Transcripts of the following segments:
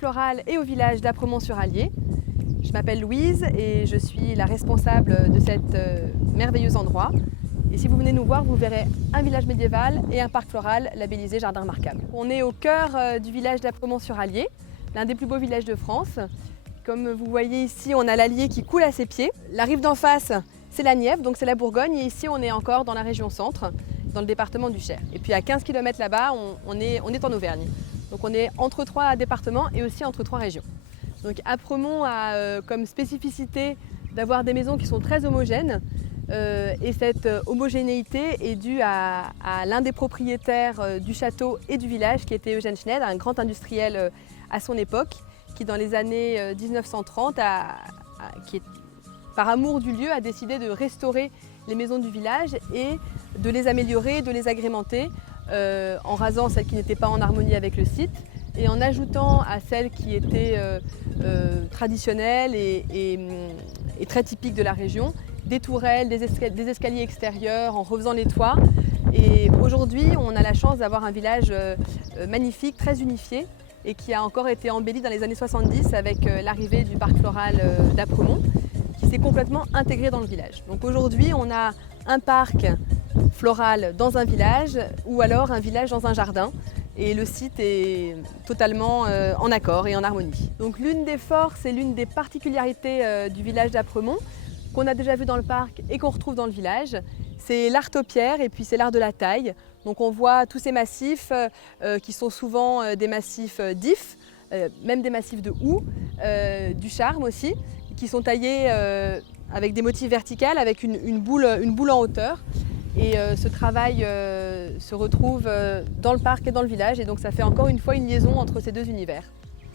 floral et au village d'Apremont-sur-Allier. Je m'appelle Louise et je suis la responsable de cet merveilleux endroit. Et si vous venez nous voir, vous verrez un village médiéval et un parc floral labellisé Jardin remarquable. On est au cœur du village d'Apremont-sur-Allier, l'un des plus beaux villages de France. Comme vous voyez ici, on a l'Allier qui coule à ses pieds. La rive d'en face, c'est la Nièvre, donc c'est la Bourgogne. Et ici, on est encore dans la région centre, dans le département du Cher. Et puis à 15 km là-bas, on est en Auvergne. Donc on est entre 3 départements et aussi entre 3 régions. Donc Apremont a comme spécificité d'avoir des maisons qui sont très homogènes. Et cette homogénéité est due à l'un des propriétaires du château et du village, qui était Eugène Schneider, un grand industriel à son époque, qui dans les années 1930, par amour du lieu, a décidé de restaurer les maisons du village et de les améliorer, de les agrémenter, en rasant celles qui n'étaient pas en harmonie avec le site et en ajoutant à celles qui étaient traditionnelles et très typiques de la région, des tourelles, des escaliers extérieurs, en refaisant les toits. Et aujourd'hui, on a la chance d'avoir un village magnifique, très unifié, et qui a encore été embelli dans les années 70 avec l'arrivée du parc floral d'Apremont, qui s'est complètement intégré dans le village. Donc aujourd'hui, on a un parc floral dans un village, ou alors un village dans un jardin. Et le site est totalement en accord et en harmonie. Donc l'une des forces et l'une des particularités du village d'Apremont, qu'on a déjà vu dans le parc et qu'on retrouve dans le village, c'est l'art topiaire et puis c'est l'art de la taille. Donc on voit tous ces massifs qui sont souvent des massifs d'ifs, même des massifs de houx, du charme aussi, qui sont taillés avec des motifs verticaux, avec une boule en hauteur. Et ce travail se retrouve dans le parc et dans le village, et donc ça fait encore une fois une liaison entre ces deux univers.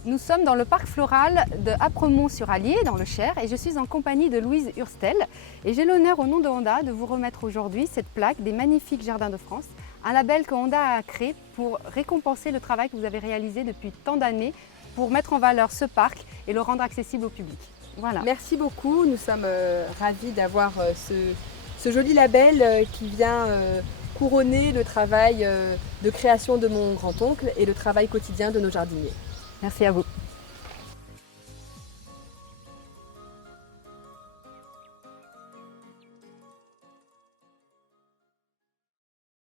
Nous sommes dans le parc floral de Apremont-sur-Allier, dans le Cher, et je suis en compagnie de Louise Hurstel. Et j'ai l'honneur, au nom de Honda, de vous remettre aujourd'hui cette plaque des magnifiques Jardins de France, un label que Honda a créé pour récompenser le travail que vous avez réalisé depuis tant d'années pour mettre en valeur ce parc et le rendre accessible au public. Voilà. Merci beaucoup, nous sommes ravis d'avoir ce joli label qui vient couronner le travail de création de mon grand-oncle et le travail quotidien de nos jardiniers. Merci à vous.